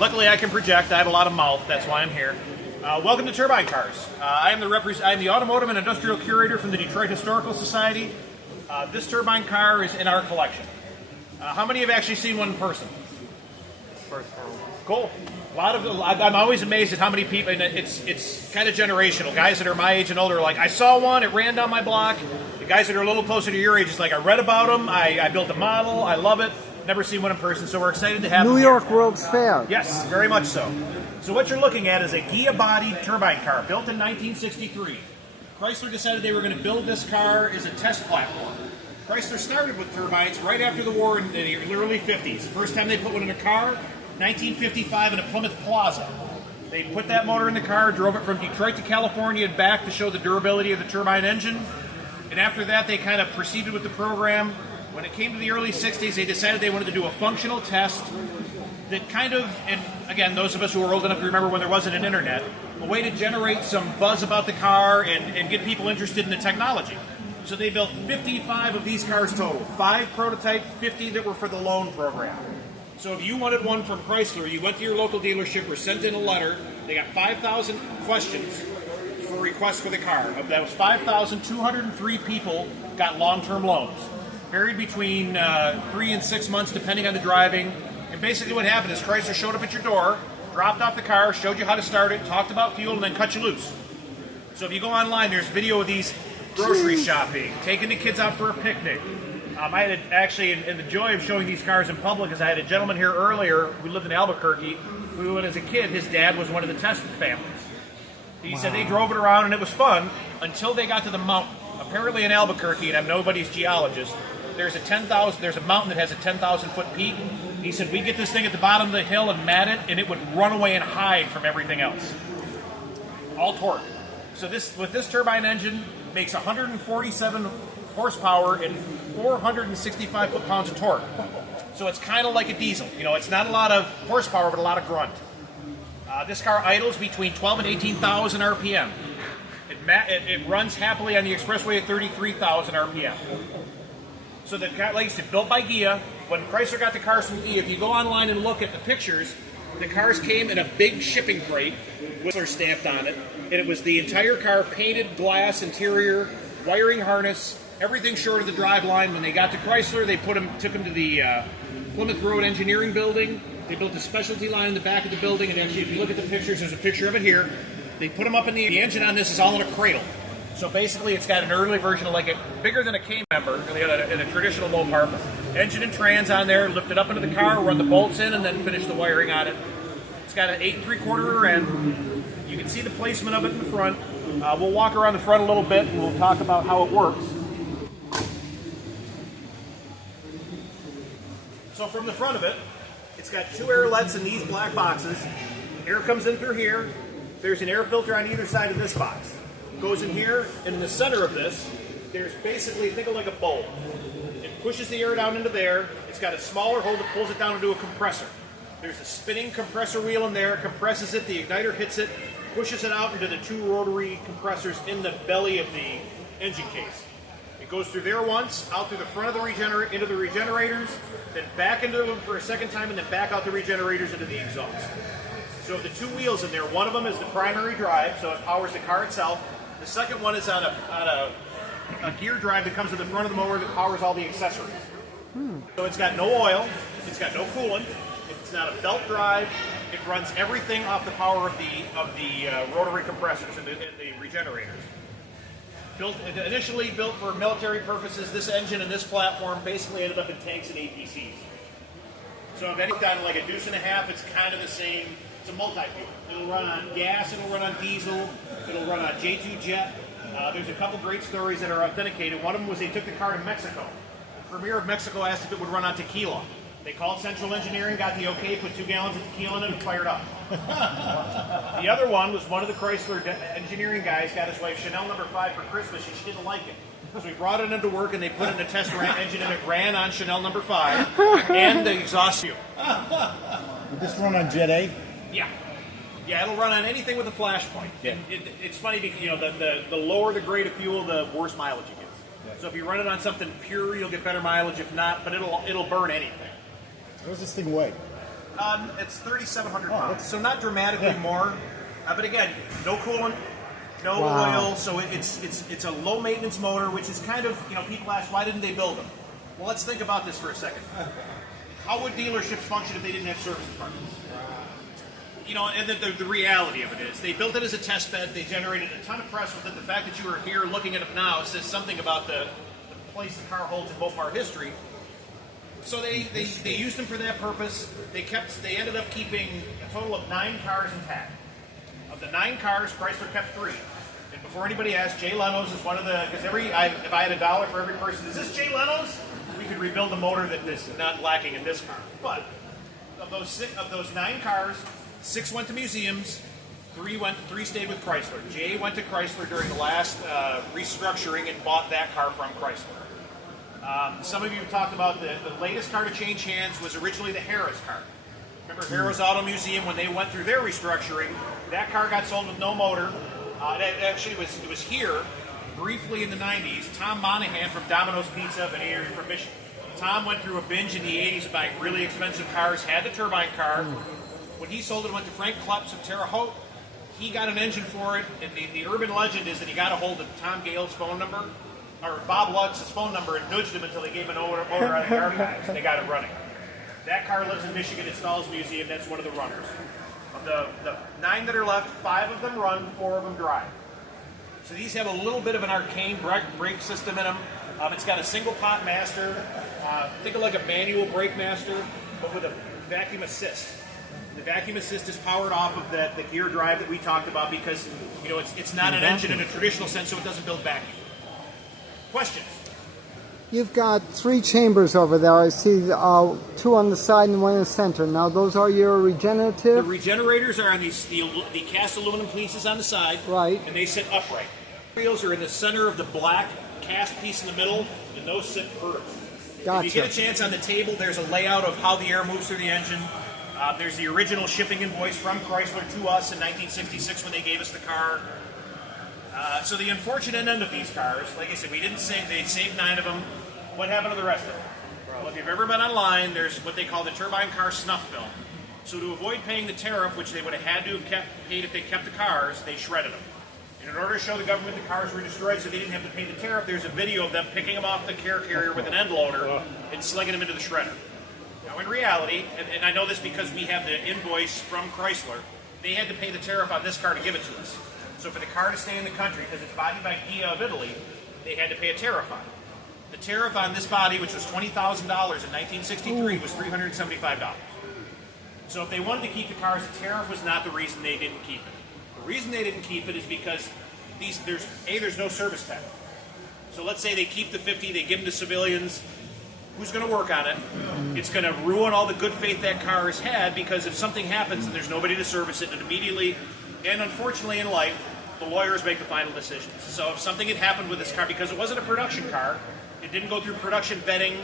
Luckily, I can project. I have a lot of mouth. That's why I'm here. Welcome to Turbine Cars. I'm the automotive and industrial curator from the Detroit Historical Society. This turbine car is in our collection. How many have actually seen one in person? First time. Cool. I'm always amazed at how many people, and it's kind of generational. Guys that are my age and older are like, I saw one, it ran down my block. The guys that are a little closer to your age, it's like, I read about them, I built a model, I love it. Never seen one in person, so we're excited to have New them York here. World's Fair. Yes, very much so. So what you're looking at is a Ghia-bodied turbine car built in 1963. Chrysler decided they were going to build this car as a test platform. Chrysler started with turbines right after the war in the early 50s. First time they put one in a car, 1955 in a Plymouth Plaza. They put that motor in the car, drove it from Detroit to California and back to show the durability of the turbine engine. And after that, they kind of proceeded with the program. When it came to the early 60s, they decided they wanted to do a functional test that kind of, and again, those of us who are old enough to remember when there wasn't an internet, a way to generate some buzz about the car and get people interested in the technology. So they built 55 of these cars total, 5 prototypes, 50 that were for the loan program. So if you wanted one from Chrysler, you went to your local dealership or sent in a letter, they got 5,000 questions for requests for the car. Of those 5,203 people got long-term loans. Varied between 3 and 6 months, depending on the driving. And basically what happened is Chrysler showed up at your door, dropped off the car, showed you how to start it, talked about fuel, and then cut you loose. So if you go online, there's video of these grocery shopping, taking the kids out for a picnic. I had actually, and the joy of showing these cars in public is I had a gentleman here earlier who lived in Albuquerque, who, when as a kid, his dad was one of the test families. He said they drove it around and it was fun until they got to the mountain. Apparently in Albuquerque, and I'm nobody's geologist, there's a mountain that has a 10,000-foot peak. He said, we'd get this thing at the bottom of the hill and mat it, and it would run away and hide from everything else. All torque. So with this turbine engine, makes 147 horsepower and 465 foot-pounds of torque. So it's kind of like a diesel. You know, it's not a lot of horsepower, but a lot of grunt. This car idles between 12 and 18,000 RPM. It runs happily on the expressway at 33,000 RPM. So the car, like I said, built by Ghia. When Chrysler got the cars from Ghia, if you go online and look at the pictures, the cars came in a big shipping crate, Whistler stamped on it, and it was the entire car painted, glass, interior, wiring harness, everything short of the drive line. When they got to Chrysler, they took them to the Plymouth Road Engineering Building. They built a specialty line in the back of the building, and actually, if you look at the pictures, there's a picture of it here. They put them up in the engine on this is all in a cradle. So basically, it's got an early version of bigger than a K member in a traditional low power. Engine and trans on there, lift it up into the car, run the bolts in, and then finish the wiring on it. It's got an 8 3/4 rear end. You can see the placement of it in the front. We'll walk around the front a little bit, and we'll talk about how it works. So from the front of it, it's got 2 airlets in these black boxes. Air comes in through here. There's an air filter on either side of this box. Goes in here, and in the center of this, there's basically, think of like a bowl. It pushes the air down into there. It's got a smaller hole that pulls it down into a compressor. There's a spinning compressor wheel in there, compresses it, the igniter hits it, pushes it out into the 2 rotary compressors in the belly of the engine case. It goes through there once, out through the front of the into the regenerators, then back into them for a second time, and then back out the regenerators into the exhaust. So the 2 wheels in there, one of them is the primary drive, so it powers the car itself. The second one is on a gear drive that comes to the front of the motor that powers all the accessories. So it's got no oil, it's got no coolant, it's not a belt drive, it runs everything off the power of the rotary compressors and the regenerators. Initially built for military purposes, this engine and this platform basically ended up in tanks and APCs. So if anything done like a deuce and a half, it's kind of the same. It's a multi-fuel. It'll run on gas, it'll run on diesel, it'll run on J2 jet. There's a couple great stories that are authenticated. One of them was they took the car to Mexico. The Premier of Mexico asked if it would run on tequila. They called Central Engineering, got the okay, put 2 gallons of tequila in it, and fired up. The other one was one of the Chrysler engineering guys got his wife Chanel No. 5 for Christmas, and she didn't like it. So he brought it into work, and they put it in a test engine, and it ran on Chanel No. 5 and the exhaust fuel. Would this run on Jet A? Yeah, it'll run on anything with a flash point. Yeah. It's funny because the lower the grade of fuel, the worse mileage you get. Yeah. So if you run it on something pure, you'll get better mileage. If not, but it'll burn anything. What does this thing weigh? It's 3,700 pounds, so not dramatically more. But again, no coolant, no oil, so it's a low maintenance motor, which is kind of, people ask, why didn't they build them? Well, let's think about this for a second. How would dealerships function if they didn't have service departments? And the reality of it is, they built it as a test bed. They generated a ton of press with it. The fact that you are here looking at it now says something about the place the car holds in Mopar history. So they used them for that purpose. They ended up keeping a total of 9 cars intact. Of the 9 cars, Chrysler kept 3. And before anybody asks, Jay Leno's is one of the, because if I had $1 for every person, is this Jay Leno's? We could rebuild a motor that is not lacking in this car. But of those 9 cars, 6 went to museums, 3 stayed with Chrysler. Jay went to Chrysler during the last restructuring and bought that car from Chrysler. Some of you talked about the latest car to change hands was originally the Harris car. Remember Harris Auto Museum, when they went through their restructuring, that car got sold with no motor. It was here briefly in the 90s. Tom Monahan from Domino's Pizza, and here from Michigan. Tom went through a binge in the 80s buying really expensive cars, had the turbine car. When he sold it, went to Frank Kleps of Terre Haute. He got an engine for it, and the urban legend is that he got a hold of Tom Gale's phone number, or Bob Lutz's phone number, and nudged him until they gave him an order out of the archives, and they got it running. That car lives in Michigan at Stahl's Museum. That's one of the runners. Of the 9 that are left, 5 of them run, 4 of them drive. So these have a little bit of an arcane brake system in them. It's got a single pot master. Think of like a manual brake master, but with a vacuum assist. The vacuum assist is powered off of the gear drive that we talked about because it's not an engine in a traditional sense, so it doesn't build vacuum. Questions? You've got 3 chambers over there. I see 2 on the side and 1 in the center. Now those are your regenerative? The regenerators are on the cast aluminum pieces on the side. Right. And they sit upright. Wheels are in the center of the black cast piece in the middle, and those sit vertical. Gotcha. If you get a chance on the table, there's a layout of how the air moves through the engine. There's the original shipping invoice from Chrysler to us in 1966 when they gave us the car. So the unfortunate end of these cars, like I said, they saved 9 of them. What happened to the rest of them? Well, if you've ever been online, there's what they call the turbine car snuff film. So to avoid paying the tariff, which they would have had to have paid if they kept the cars, they shredded them. And in order to show the government the cars were destroyed so they didn't have to pay the tariff, there's a video of them picking them off the carrier with an end loader and slinging them into the shredder. Now in reality, and I know this because we have the invoice from Chrysler, they had to pay the tariff on this car to give it to us. So for the car to stay in the country, because it's bodied by Kia of Italy, they had to pay a tariff on it. The tariff on this body, which was $20,000 in 1963, was $375. So if they wanted to keep the cars, the tariff was not the reason they didn't keep it. The reason they didn't keep it is because there's no service tech. So let's say they keep the 50, they give them to civilians. Who's going to work on it? It's going to ruin all the good faith that car has had because if something happens and there's nobody to service it, and immediately, and unfortunately in life, the lawyers make the final decisions. So if something had happened with this car, because it wasn't a production car, it didn't go through production vetting,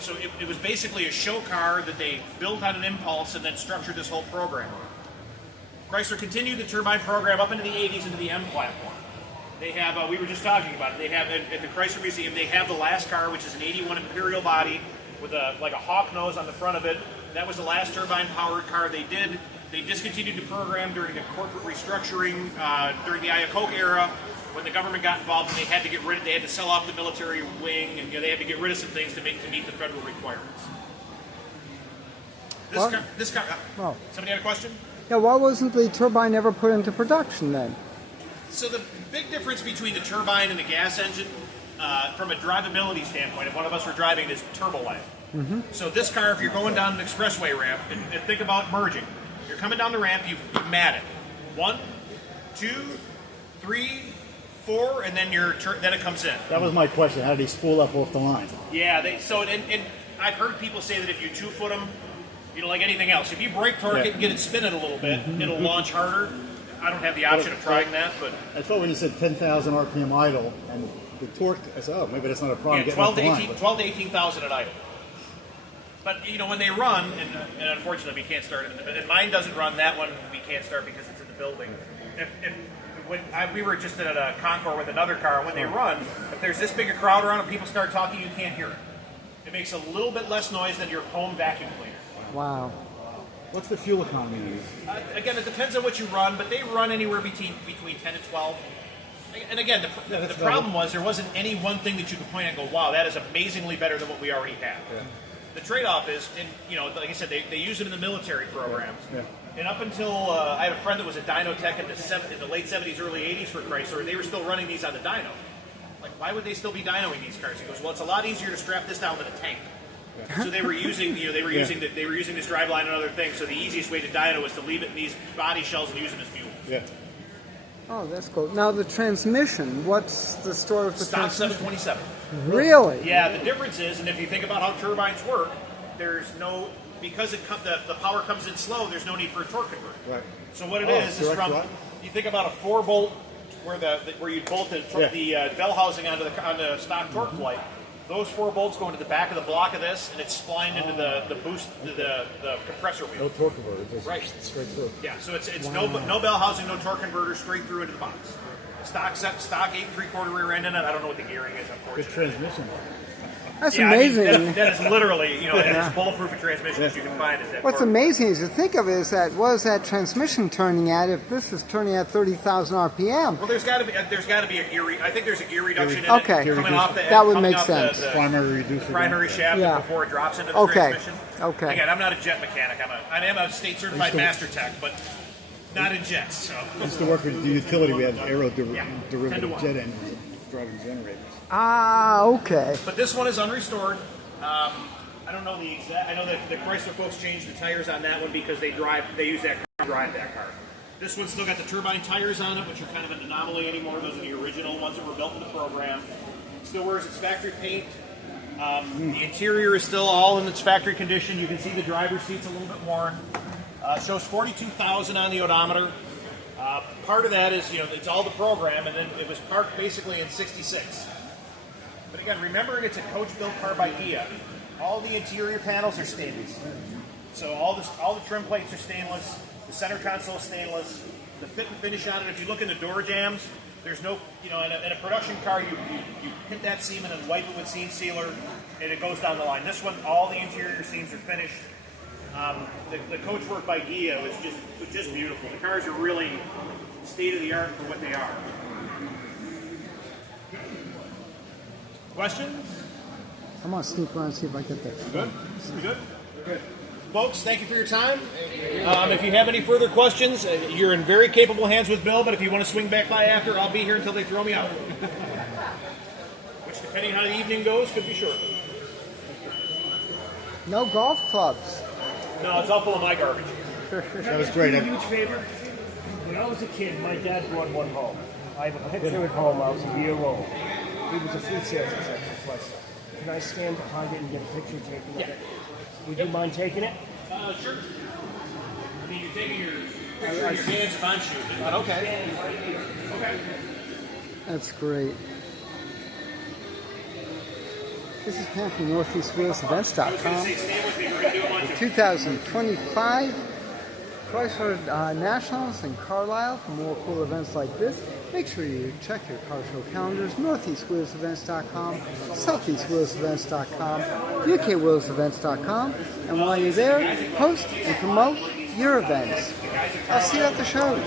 so it was basically a show car that they built on an impulse and then structured this whole program. Chrysler continued the turbine program up into the 80s into the M platform. They have, we were just talking about it, they have at the Chrysler Museum, they have the last car, which is an 81 Imperial body with like a hawk nose on the front of it. That was the last turbine-powered car they did. They discontinued the program during the corporate restructuring during the Iacocca era when the government got involved and they had to sell off the military wing and they had to get rid of some things to meet the federal requirements. Somebody had a question? Yeah, why wasn't the turbine ever put into production then? So the big difference between the turbine and the gas engine, from a drivability standpoint, if one of us were driving, is turbo lag. So this car, if you're going down an expressway ramp, and think about merging. You're coming down the ramp, you've matted. 1, 2, 3, 4, and then then it comes in. That was my question. How did he spool up off the line? Yeah, and I've heard people say that if you 2-foot them, like anything else, if you brake torque it and get it spinning a little bit, it'll launch harder. I don't have the option of trying that, but I thought when you said 10,000 RPM idle and the torque, I said, oh, maybe that's not a problem. yeah, 12 to 18,000 at idle. But when they run, and unfortunately we can't start it, and mine doesn't run. That one we can't start because it's in the building. We were just at a Concours with another car, and when they run, if there's this big a crowd around and people start talking, you can't hear it. It makes a little bit less noise than your home vacuum cleaner. Wow. What's the fuel economy on these? Again, it depends on what you run, but they run anywhere between 10 and 12. And again, the problem was there wasn't any one thing that you could point at and go, wow, that is amazingly better than what we already have. Yeah. The trade-off is, and like I said, they use it in the military programs. Yeah. And up until I had a friend that was a dyno tech in the late 70s, early 80s for Chrysler, and they were still running these on the dyno. Like, why would they still be dynoing these cars? He goes, well, it's a lot easier to strap this down than a tank. So they were using, using this driveline and other things. So the easiest way to dyno was to leave it in these body shells and use them as fuel. Yeah. Oh, that's cool. Now the transmission, what's the story with the Stock transmission? 727. Really? Yeah, the difference is, and if you think about how turbines work, there's no, because the power comes in slow, there's no need for a torque converter. Right. So what it is from, you think about a 4-bolt where you bolt the bell housing on the stock torque flight. Those 4 bolts go into the back of the block of this, and it's splined into the boost, the compressor wheel. No torque converter, just right. straight through. Yeah, so it's no bell housing, no torque converter, straight through into the box. Stock 8 3/4 rear end in it. I don't know what the gearing is, unfortunately. Good transmission. That's Yeah, amazing. I mean, that is literally, as bulletproof a transmission as you can find. Is that What's part. amazing is to think of it is that what is that transmission turning at if this is turning at 30,000 RPM? Well, there's got to be a gear. I think there's a gear reduction in Okay. it coming off the That would coming make off sense. The Primary reducer. primary shaft Yeah. before it drops into the Okay. transmission. Okay. Again, I'm not a jet mechanic. I am a state certified master tech, but not in jets. So. I used to work with the utility. We had aero 10 to derivative 1. jet engines driving generators. Ah, okay. But this one is unrestored. I don't know the exact. I know that the Chrysler folks changed the tires on that one because they use that car to drive that car. This one's still got the turbine tires on it, which are kind of an anomaly anymore. Those are the original ones that were built for the program. Still wears its factory paint. The interior is still all in its factory condition. You can see the driver's seat's a little bit worn. Shows 42,000 on the odometer. Part of that is, it's all the program, and then it was parked basically in 66. But again, remembering it's a coach-built car by Gia, all the interior panels are stainless. So all the trim plates are stainless. The center console is stainless. The fit and finish on it. If you look in the door jambs, there's no, in a production car, you hit that seam and then wipe it with seam sealer, and it goes down the line. This one, all the interior seams are finished. The coach work by Gia was just beautiful. The cars are really state of the art for what they are. Questions? I'm going to sneak around and see if I get that. Good? Good? Good. Folks, thank you for your time. If you have any further questions, you're in very capable hands with Bill, but if you want to swing back by after, I'll be here until they throw me out. Which, depending on how the evening goes, could be short. No golf clubs. No, it's all full of my garbage. That was great. A huge favor. When I was a kid, my dad brought one home. I have a picture at home. I was a year old. He was a food sales executive for Chrysler. Can I stand behind it and get a picture taken with it? Would you mind taking it? Sure. I mean, you're taking your picture in your hands if I'm shooting, but okay. Okay. That's great. This is Pam from NortheastWheelsEvents.com. 2025 Chrysler Nationals in Carlisle. For more cool events like this, make sure you check your car show calendars, NortheastWheelsEvents.com, SoutheastWheelsEvents.com, UKWheelsEvents.com, and while you're there, host and promote your events. I'll see you at the shows.